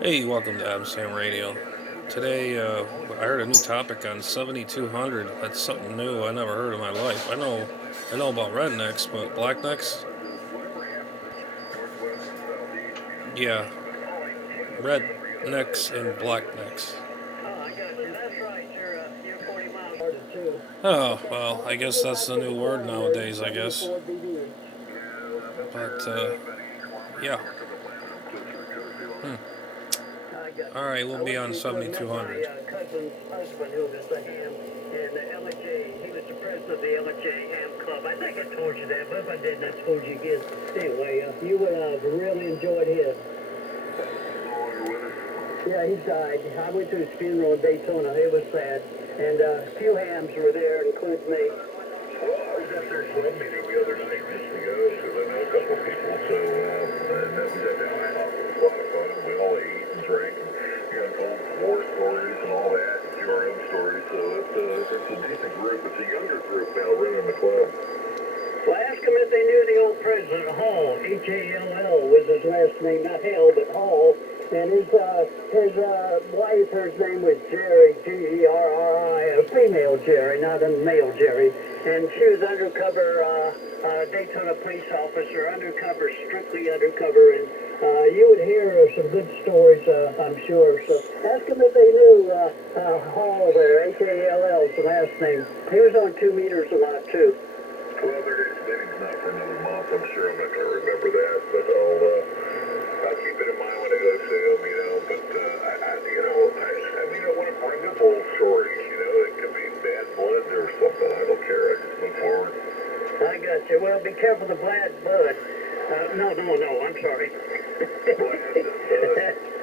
Hey, welcome to Sam Radio. Today, I heard a new topic on 7200. That's something new I never heard in my life. I know about rednecks, but blacknecks, yeah, rednecks and blacknecks. Oh, well, I guess that's the new word nowadays, I guess. But, yeah. Hmm. All right, we'll be on 7200. Cousin's husband who was the ham in the LJ. He was the president of the LJ Ham Club. I think I told you that, but if I didn't, I told you again. Anyway, you would have really enjoyed him. Yeah, he died. I went to his funeral in Daytona. It was sad. And a few hams were there, including me. Well, I was at their club meeting the other night just to go, because I know a couple of people. So, and that was at the IHOP. It was a lot of fun. We all ate and drank and, told war stories and all that, and GRM stories. So it's a decent group. It's a younger group now running the club. Well, ask them if they knew the old President Hall. Hall was his last name, not Hell, but Hall. And his wife, her name was Jerry, Gerri, a female Jerry, not a male Jerry. And she was undercover Daytona police officer, undercover, strictly undercover. And you would hear some good stories, I'm sure. So ask them if they knew Hall there, Hall is the last name. He was on 2 meters a lot, too. Well, their next meeting's not for another month. I'm sure I'm not going to remember that, but I'll keep it in mind when I go see them, But I want to bring up old stories, It could be bad blood or something. I don't care. I just move forward. I got you. Well, be careful the bad blood. No, I'm sorry.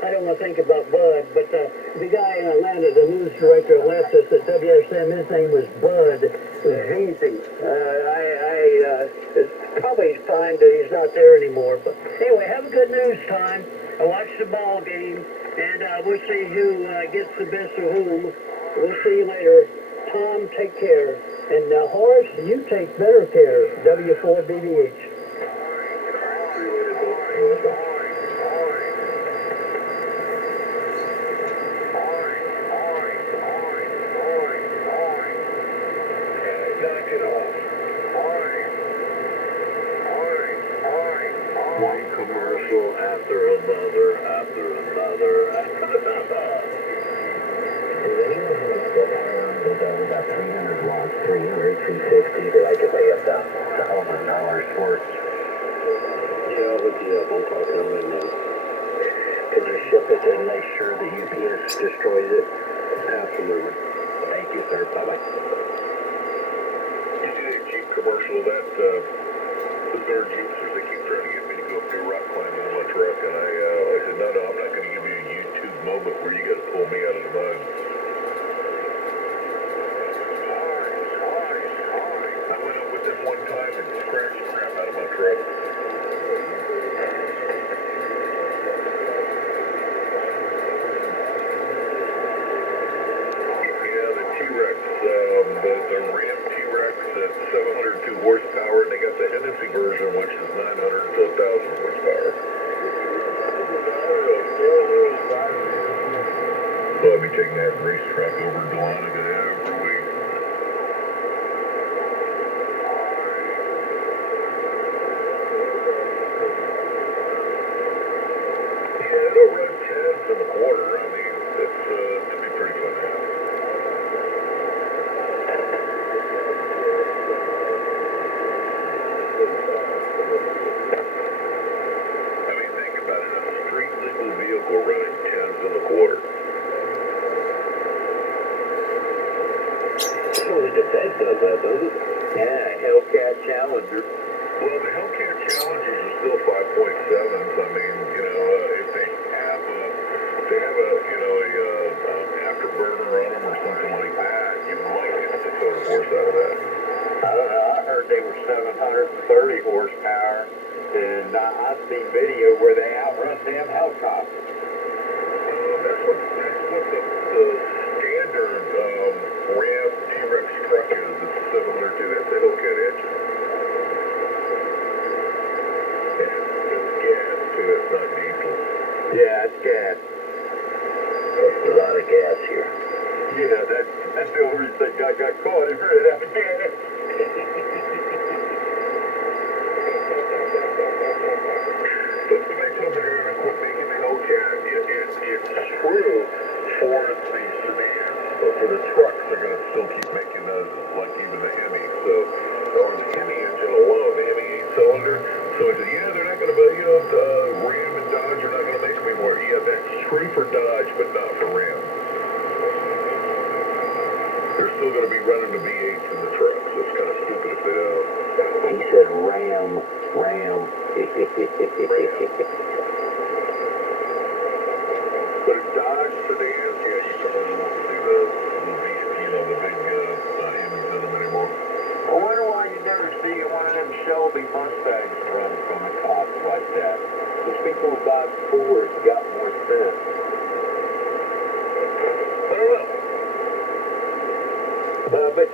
I don't want to think about Bud, but the guy in Atlanta, the news director, left us at WSM. His name was Bud. It was easy. It's probably fine that he's not there anymore. But anyway, have a good news time. Watch the ball game, and we'll see who gets the best of whom. We'll see you later. Tom, take care. And Horace, you take better care. W4BDH. One commercial after another, after another, after another. We got 300 lots, 300, 350 that I could pay up to $1,000 for. Yeah, I'll hook you up. I'm talking to him now. Could you ship it and make sure the UPS destroys it? Absolutely. Thank you, sir. Bye-bye. You did a Jeep commercial that, the third Jeepsters, they keep trying to get me to go do rock climbing on my truck, and I said, no, I'm not going to give you a YouTube moment where you got to pull me out of the mud. I went up with them one time and scratched the crap out of my truck. Yeah, the T-Rex, the Ram T-Rex at 702 horsepower, and they got the Hennessy version, which is 900 to 1,000 horsepower. So I'll be taking that racetrack over to Dahlonega every week. Yeah, it'll run 10s and a quarter. I mean, it'll be pretty fun to have. I mean, think about it. A street legal vehicle running 10s and a quarter. Surely the Fed does that, does it? Yeah, Hellcat Challenger. Well, the Hellcat Challengers are still 5.7s. I mean, if they have a afterburner on them or something like that, you might get 600 horse out of that. I don't know. I heard they were 730 horsepower, and I've seen video where they outrun damn helicopters. That's what the standard Ram T-Rex truck is. It's a 702. That's a Hellcat engine. And it's gas, too. It's not diesel. Yeah, it's gas. Yeah, that's the only reason I got caught in Red Out. But to make something here and quit making it okay, it's true for the sedan. But for the trucks, they're going to still keep making those, like even the Hemi. So, or the Hemi engine alone, the Hemi 8-cylinder. So I said, yeah, they're not going to, Ram and Dodge are not going to make them anymore. Yeah, that's true for Dodge, but not for Ram. They're still going to be running the V8s in the truck, so it's kind of stupid if they don't. He said Ram. But in Dodge sedans, yeah, you can only see the big Hemis in them anymore. I wonder why you never see one of them Shelby Mustangs run from the cops like that. These people who buy Fords got more sense. I don't know. I bet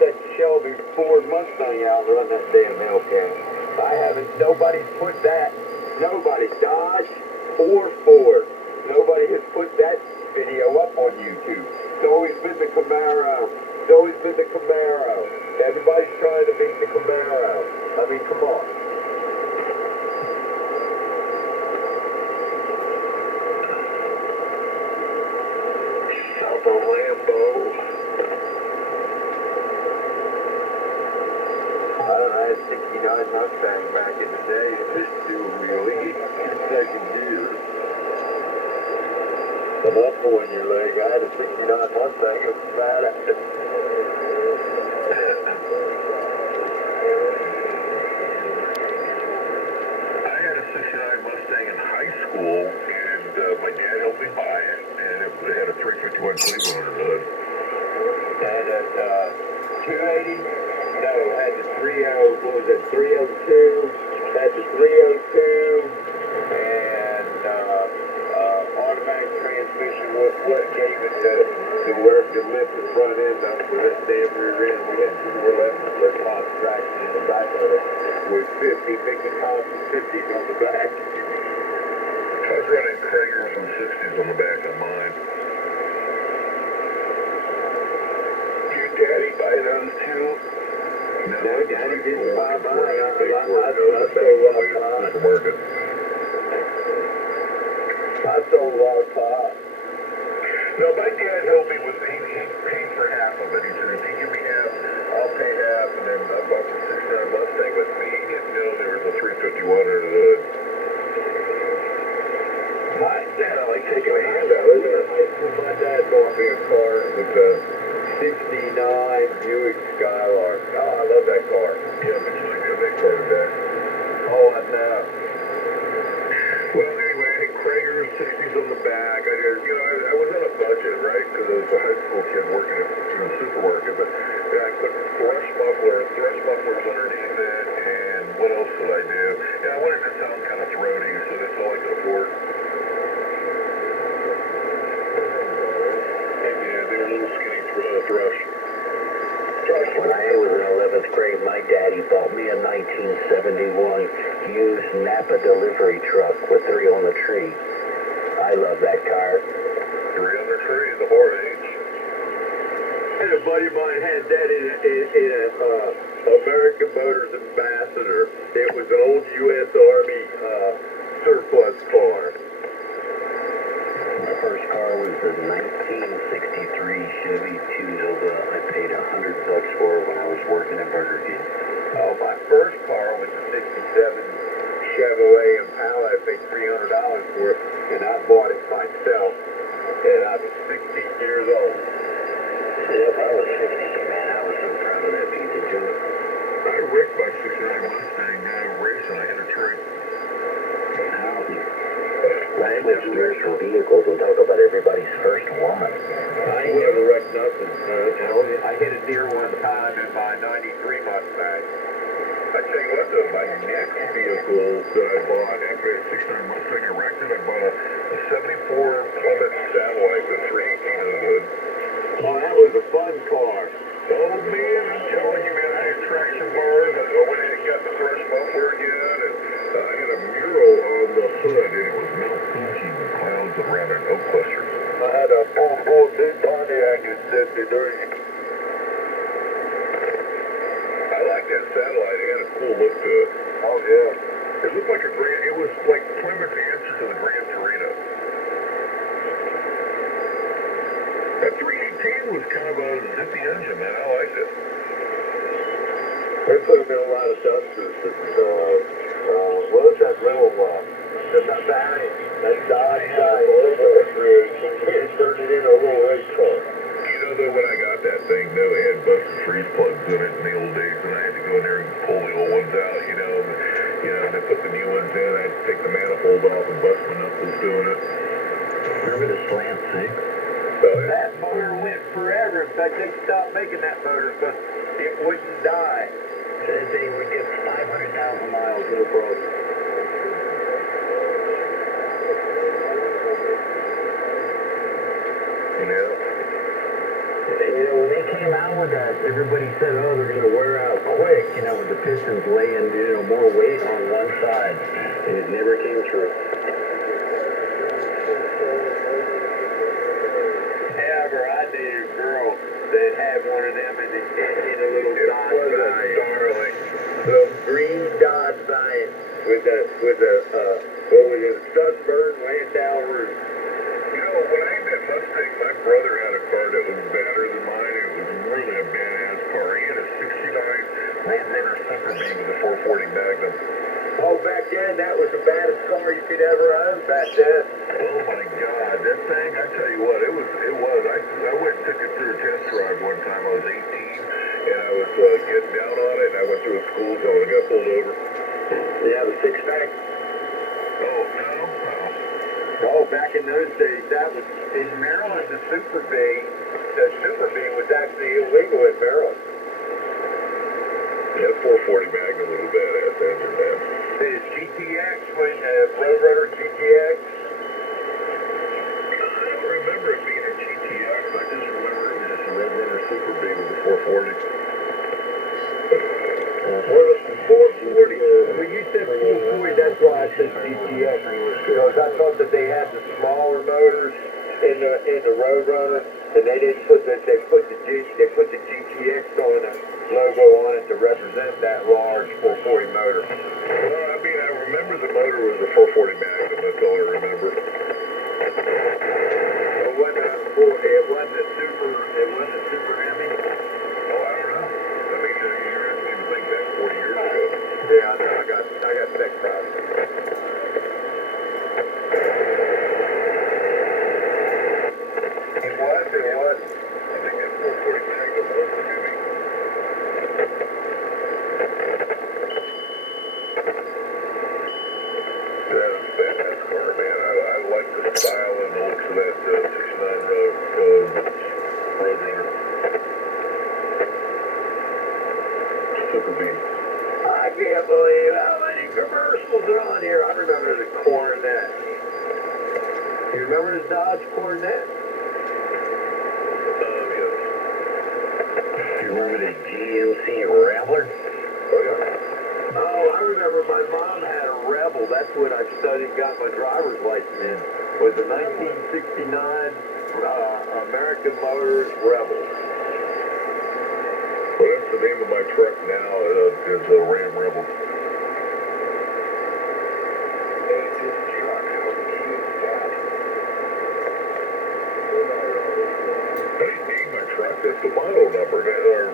that Shelby Ford Mustang outrun that damn Hellcat. Nobody's put that, Dodge or Ford, nobody has put that video up on YouTube. It's always been the Camaro. Everybody's trying to beat the Camaro. I mean, come on. South of Lambo. I had a 69 Mustang back in the day. It didn't do a wheelie in second gear. The muscle in your leg. I had a 69 Mustang. It was badass. I had a 69 Mustang in high school, and my dad helped me buy it, and it had a 351 Cleveland under the hood. And at 280. No, had the 30, what was it, 302, had the 302, and automatic transmission was what gave it the work to lift the front end up with this damn rear end. We had 411 flip flop traction in the back of it with 50 Mickey Thompson 50s on the back. I was running Kragers and 60s on the back of mine. Your daddy buy those too? No, Daddy didn't buy mine. I sold our car. No, my dad helped me with, he paid for half of it. He said, if you give me half, I'll pay half, and then I bought the 69 Mustang with me. He didn't know there was a 351 under the hood. My dad, I like taking a hand out, isn't it? My dad bought me a car with a 69 Buick Skylark. Oh, I love that car. Yeah, but you like to have that car today. Oh, I know. Well, anyway, I had Kragers 60s on the back. I was on a budget, right? Because I was a high school kid working at a supermarket. But I put thrush mufflers underneath it, and what else did I do? And I wanted to sound kind of throaty, so that's all I could afford. Yeah, they were little skinny thrush. When I was in 11th grade, my daddy bought me a 1971 used Napa delivery truck with 3 on the tree. I love that car. 3 on the tree, the more age. And a buddy of mine had that in a American Motors Ambassador. It was an old U.S. Army surplus car. My first car was a 1963 Chevy 2 Nova. I paid $100 for it when I was working at Burger King. Oh, my first car was a 67 Chevrolet Impala. I paid $300 for it, and I bought it myself. And I was 16 years old. Yep, I was 50, man. I was so proud of that piece of junk. I wrecked my 69 Mustang racing. I hit a tree. Let's switch gears from vehicles and talk about everybody's first woman. I ain't never wrecked nothing. I hit a deer one time in my 93 Mustang. I tell you what, though, my next vehicle that I bought after a 69 Mustang I wrecked it, I bought a 74 Plymouth Satellite with 318 in the hood. Oh, that was a fun car. Oh, man, I'm telling you, man, I had traction bars. I went ahead and got the thrush muffler again, and I had a mural on the hood, and it was malfunctioning with clouds around an oak cluster. I had a Oh, big Pontiac is 53. I like that satellite. It had a cool look to it. Oh, yeah. It looked like a Grand, it was like Plymouth's answer to the Gran Torino. That 318 was kind of a zippy engine, man. I liked it. They put them in a lot of dusters. What was that little, that Valiant, that Dodge Valiant, 318, it turned it into a little race car. You know, though, when I got that thing, though, it had busted freeze plugs in it in the old days, and I had to go in there and pull the old ones out, you know, and they put the new ones in. I had to take the manifold off and bust my knuckles doing it. Remember the Slant 6? That motor went forever. In fact, they stopped making that motor because it wouldn't die. Said they would get 500,000 miles, no problem. Yeah. And, you know, when they came out with that, everybody said, oh, they're going to wear out quick, you know, with the pistons laying, you know, more weight on one side. And it never came true. However, I knew a girl that had one of them in a little Dodge Valiant. The green Dodge Valiant with the what was it, sunburn laying down roof. You know, when I had that Mustang, my brother had a car that was better than mine. It was really a badass car. He had a 69 Roadrunner Super B with a 440 Magnum. Oh, back then, that was the baddest car you could ever own back then. Oh, my God. That thing, I tell you what, it was. I went and took it through a test drive one time. I was 18, and I was getting down on it, and I went through a school zone and got pulled over. Yeah, the six-pack. Oh, no. Oh, back in those days, that was, in Maryland, the Super B was actually illegal in Maryland. Yeah, 440 Magnum was a badass engine, man. The GTX, Roadrunner GTX. I don't remember it being a GTX. I just remember it was just a Roadrunner Super B with a 440. Well, the 440, when you said 440, that's why I said GTX. Because I thought that they had the smaller motors in the Roadrunner, and they didn't put the GTX on the logo on it to represent that large 440 motor. Well, I mean, I remember the motor was a 440 Magnum. That's all I remember. It wasn't a super Hemi. Oh, I don't know. I mean, you're asking me to think that 40 years ago. Yeah, I know. I got tech problems. It was. I think that 440 Magnum was the Hemi. That was a badass car, man. I like the style and the looks of that 69 Roadrunner. Super B. I can't believe how many commercials are on here. I remember the Coronet. You remember the Dodge Coronet? Yes. You remember the GMC Rambler? Oh, yeah. Oh, I remember my mom had a Rebel. That's when I studied, got my driver's license in. Was the 1969 American Motors Rebel. Well, that's the name of my truck now, is a Ram Rebel. Hey, this truck, how cute is that? I didn't name my truck, that's the model number. Our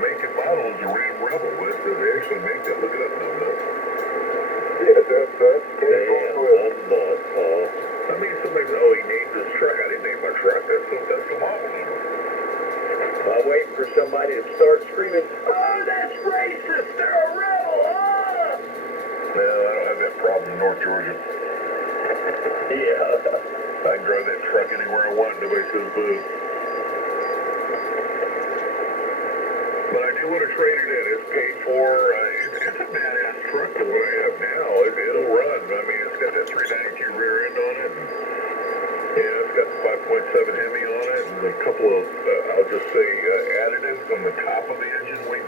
make and model is a Ram Rebel. They actually make that. Look it up, no. Yeah, that's damn, I mean, somebody said, oh, he named his truck. I didn't name my truck. That's the model number. I'm waiting for somebody to start screaming, oh, that's racist, they're a rebel, ah! No, I don't have that problem in North Georgia. Yeah. I can drive that truck anywhere I want, nobody says boo. But I do want to trade it in. It's paid for. It's a badass truck, the one I have now. It'll run. I mean, it's got that 392 rear end on it. And, yeah, it's got the 5.7 Hemi on it and a couple of, I'll just say, additives on the top of the engine, wing.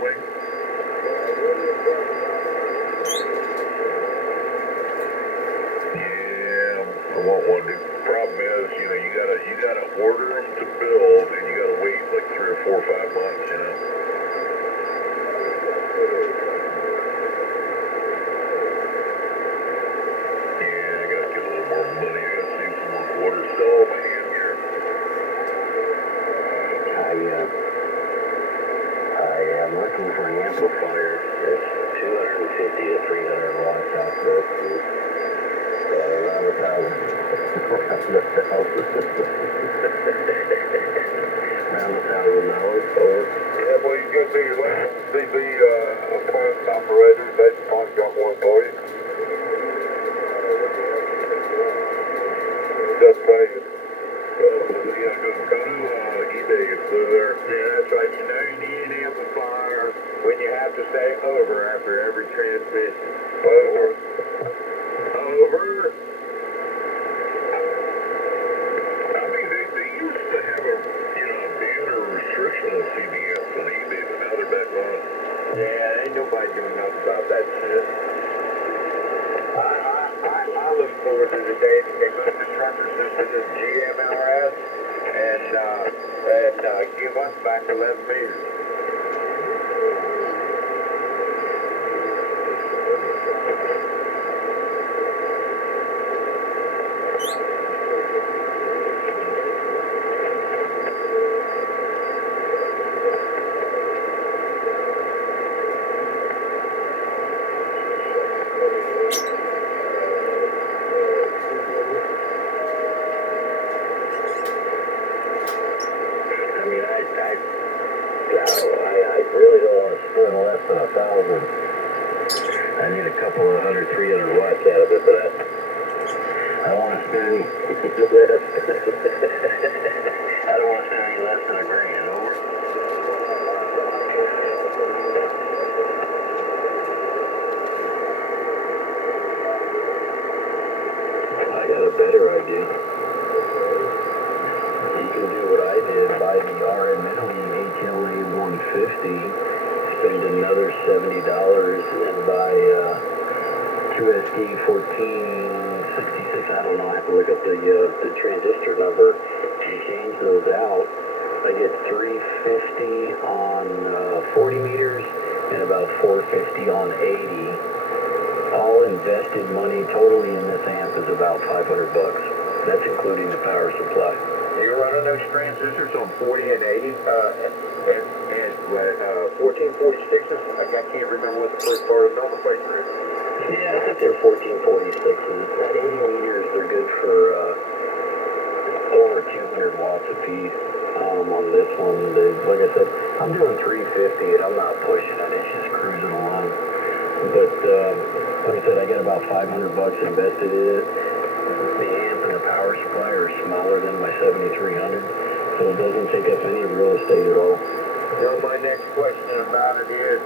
Yeah, I want one, dude. problem is, you gotta order them to build, and you gotta wait like 3 or 4 or 5 months. Yeah, I gotta get a little more money. I gotta save some more quarters. Still on my hand here. I am looking for an amplifier that's 250 to 300 watts output. Around $1,000. Around $1,000 over. Yeah, well, you got the CB appliance operators. They've probably got one for you. Just paying. You gotta go to eBay and through there. Yeah, that's right. You need an amplifier when you have to say over after every transmission. Over. Over. I mean, they used to have a banner restriction on CBS on eBay, but now they're back on. Yeah, ain't nobody doing nothing about that shit. I look forward to the day that they move the trucker system to GMLRS and give us back 11 meters. I really don't want to spend less than 1,000. I need a couple of 100, 300 watts out of it, but I don't want to spend any less. I don't want to spend any less than $1,000. Over. I got a better idea. You can do what I did, buy the REDNECKS HLA 150, spend another $70 and buy 2SD 1466. I don't know, I have to look up the transistor number and change those out. I get 350 on 40 meters and about 450 on 80. All invested money totally in this amp is about $500. That's including the power supply. You're running those transistors on 40 and 80 and 1446s. I can't remember what the first part of the nomenclature is. Yeah, I think they're 1446s. At 80 meters, they're good for over 200 watts apiece. On this one, like I said, I'm doing 350 and I'm not pushing it. It's just cruising along. But like I said, I got about $500 invested in it. The amp and the power supply are smaller than my 7300, so it doesn't take up any real estate at all. My next question about it is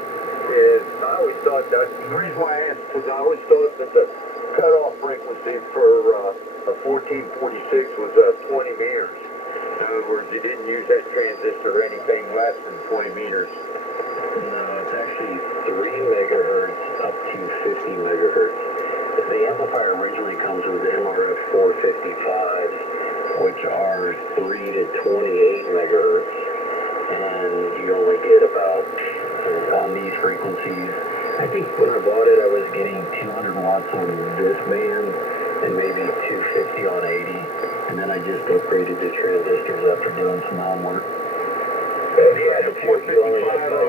I always thought that, the reason why I asked, because I always thought that the cutoff frequency for a 1446 was 20 meters. In other words, you didn't use that transistor or anything less than 20 meters. No, it's actually 3 megahertz up to 50 megahertz. The amplifier originally comes with MRF 455s, which are 3 to 28 megahertz, and you only get about, on these frequencies, I think when I bought it, I was getting 200 watts on this band, and maybe 250 on 80, and then I just upgraded the transistors after doing some homework. Yeah, the 455 on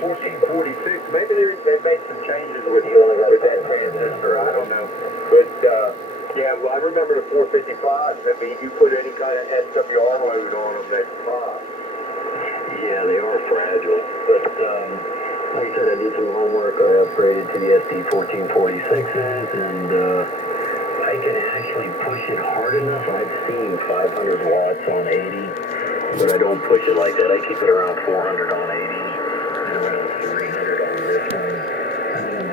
1446. Maybe they made some changes with that transistor. I don't know. But, yeah, well, I remember the 455s. I mean, you put any kind of SWR load on them, they pop. Yeah, they are fragile. But, like I said, I did some homework. I upgraded to the SD1446s, and I can actually push it hard enough. I've seen 500 watts on 80. But I don't push it like that. I keep it around 400 on 80 and around 300 on this one. I mean, I'm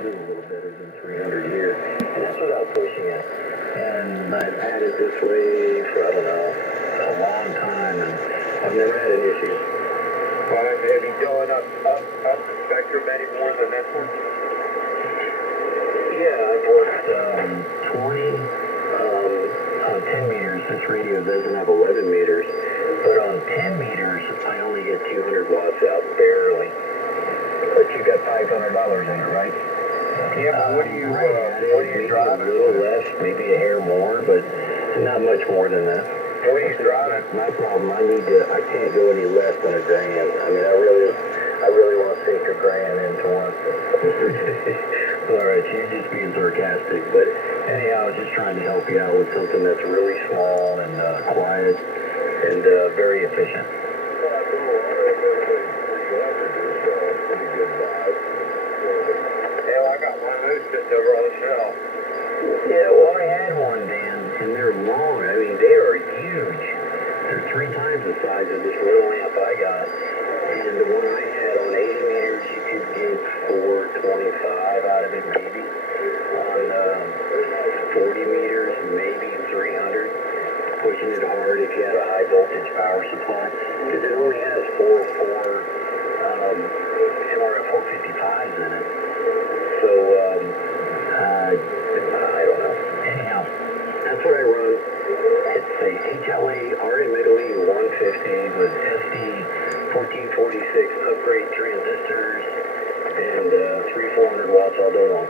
doing a little better than 300 here. And that's without pushing it. And I've had it this way for, I don't know, a long time, and I've never had an issue. Well, have you gone up the spectrum any more than this one? Yeah, I've worked 20, distance radio doesn't have 11 meters, but on 10 meters, I only get 200 watts out, barely. But you got $500 in it, right? Yeah, but what do you driving? A little less, maybe a hair more, but not much more than that. What are you driving? My problem, I can't go any less than $1,000. I mean, I really want to sink $1,000 into one. All right, you're just being sarcastic, but anyhow, I was just trying to help you out with something that's really small and quiet and very efficient. Hell, I got one loose just over on the shelf. Yeah, well, I had one, Dan, and they're long. I mean, they are huge. They're 3 times the size of this little amp I got. And the one I had on 80 meters, you could get 425 out of it, maybe. On 40 meters, maybe 300. Pushing it hard if you had a high voltage power supply. Because it only has 4 MRF 455s in it. So, I don't know. Anyhow, that's what I run. It's a HLA RMIDLE 150 with SD 1446 upgrade transistors and 300-400 watts all day long.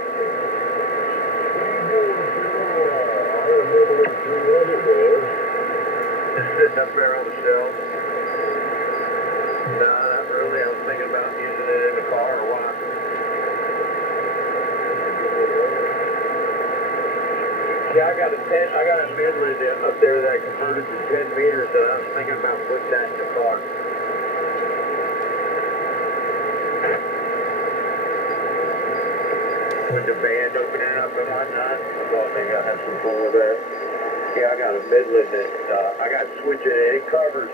Just sitting up there on the shelf. No, not really. I was thinking about using it in the car or what. Yeah, I got a mid-lid up there that I converted to 10 meters, and I was thinking about putting that in the car. With the band opening up and whatnot, I thought maybe I'd have some fun with that. Yeah, I got a mid-lid that I got to switch it. It covers.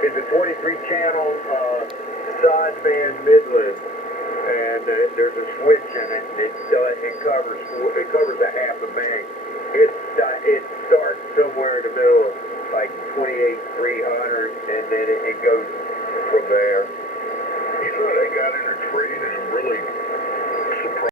It's a 23-channel sideband mid-lid, and there's a switch in it. It covers